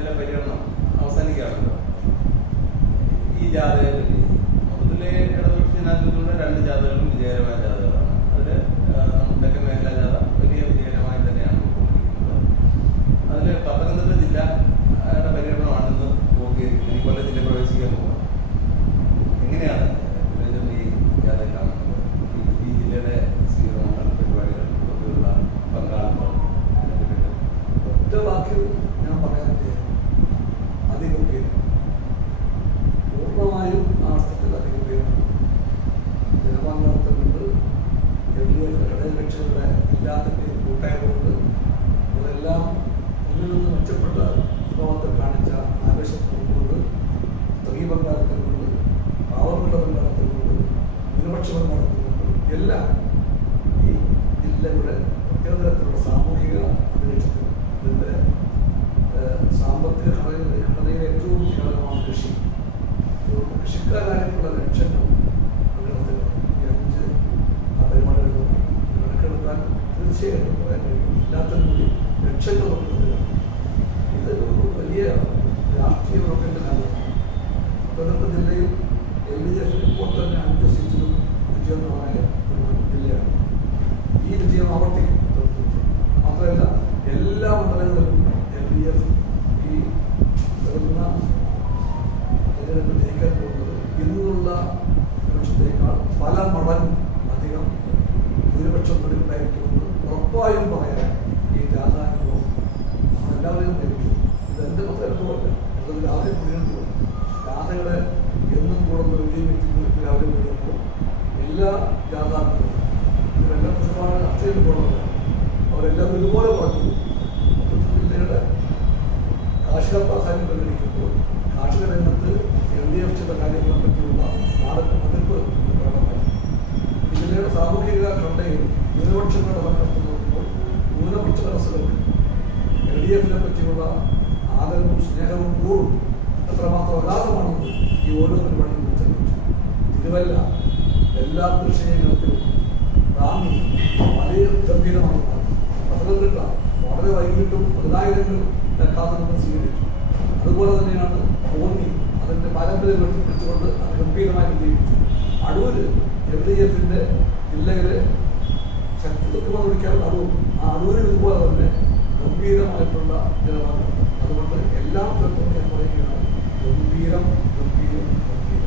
ഇതിന്റെ പര്യടനം അവസാനിക്കാറുണ്ട്. ഈ ജാഥയെ പറ്റി മൊത്തത്തിലെ ഇടതുപക്ഷ ജനാധിപത്യത്തിലൂടെ രണ്ട് ജാഥകളും വിജയകരമായ ജാഥകളാണ്. നമ്മുടെ തെക്കൻ മേഖല ജാഥ വലിയ വിജയകരമായി തന്നെയാണ് അതിൽ പത്തനംതിട്ട ജില്ലയുടെ പര്യടനമാണ് ഇന്ന് ഈ കൊല്ലം ജില്ല പ്രവേശിക്കാൻ പോകുന്നത് എങ്ങനെയാണ് Thank വാക്കിൽ ഞാൻ പറയാൻ അധികം പേര് പൂർണമായും ആ അർത്ഥത്തിൽ അധികം പേരാണ് ജനപങ്കാളിത്തമുണ്ട് എൽ ഡി എഫ് ഘടകകക്ഷികളുടെ എല്ലാത്തിന്റെയും കൂട്ടായതുകൊണ്ട് അതെല്ലാം ഒന്നിൽ നിന്ന് മെച്ചപ്പെട്ട സ്വഭാവത്തെ കാണിച്ച ആവേശത്തിനുകൊണ്ട് സ്ത്രീ പങ്കാളിത്തമുണ്ട് പാവങ്ങളുടെ പങ്കാളിത്തമുണ്ട് ന്യൂനപക്ഷ പങ്കാളിത്തമുണ്ട് എല്ലാം ഈ ജില്ലയുടെ പ്രത്യേക തരത്തിലുള്ള സാമൂഹിക അന്തരീക്ഷത്തിൽ ഇതിന്റെ സാമ്പത്തിക ഘടന ഘടനയിലെ ഏറ്റവും ഘടകമാണ് കൃഷി. കൃഷിക്കാരായിട്ടുള്ള ലക്ഷങ്ങൾ പങ്കെടുത്തിട്ടുണ്ട് ഈ അഞ്ച് ആ പരിപാടികളിൽ കണക്കെടുത്താൽ തീർച്ചയായിട്ടും പറയാൻ കഴിയും ഇല്ലാത്തതിൽ കൂടി വലിയ രാഷ്ട്രീയ പ്രവർത്തനത്തിന്റെ കാര്യമാണ് പത്തനംതിട്ട ജില്ലയിൽ എൽ ഡി എഫ് ഇപ്പോൾ തന്നെ അഞ്ച് സീറ്റിലും വിജയമായ ഈ ജാഥാനുഭവം നമ്മളെല്ലാവരെയും നേരിട്ടു ഇതെന്റെ മൊത്തം അനുഭവമല്ല എന്നത് രാവിലെ മുഴുവൻ ജാഥകളെ എന്നും കൂടെ വലിയ വെച്ച് രാവിലെ മുഴുവൻ എല്ലാ ജാഥാനുഭവം ഇവരെല്ലാം പ്രശ്നമാണ് രാഷ്ട്രീയം പോകുന്നത് അവരെല്ലാം ഇതുപോലെ പറഞ്ഞു. ജില്ലയുടെ കാർഷിക പ്രാധാന്യം പരിഗണിക്കുമ്പോൾ കാർഷിക രംഗത്ത് എൽ ഡി എഫ് ചില കാര്യങ്ങളെ പറ്റിയുള്ള നാടൻ അതിർപ്പ് പ്രകടമായി. ജില്ലയുടെ സാമൂഹിക ഘടനയിൽ ന്യൂനപക്ഷങ്ങളുടെ നോക്കുമ്പോൾ ന്യൂനപക്ഷ മനസ്സുകൾക്ക് എൽ ഡി എഫിനെ പറ്റിയുള്ള ആദരവും സ്നേഹവും കൂടും. എത്രമാത്രം അഗാധമാണെന്ന് ഈ ഓരോ പരിപാടിയും തെളിയിച്ചു ഇതുവല്ല എല്ലാ വിഷയങ്ങൾക്കും റാന്നി വളരെ ഗംഭീരമാണ് പത്തനംതിട്ട വളരെ വൈകിട്ടും പതിനായിരങ്ങൾ കാത്തുനിന്ന് സ്വീകരിച്ചു. അതുപോലെ തന്നെയാണ് കോന്നി അതിന്റെ പാരമ്പര്യം വെട്ടിപ്പിടിച്ചുകൊണ്ട് അത് ഗംഭീരമായി വിജയിപ്പിച്ചു അടൂര് എൽ ഡി എഫിന്റെ ജില്ലയിലെ ശക്തിത്വം വിളിക്കാനുള്ള അടൂർ ആ അടൂരിൽ ഇതുപോലെ തന്നെ ഗംഭീരമായിട്ടുള്ള നിലപാടാണ് അതുകൊണ്ട് എല്ലാം ചേർത്തുകൊണ്ട് ഞാൻ പറയുകയാണ്. ഗംഭീരം ഗംഭീരം ഗംഭീരം.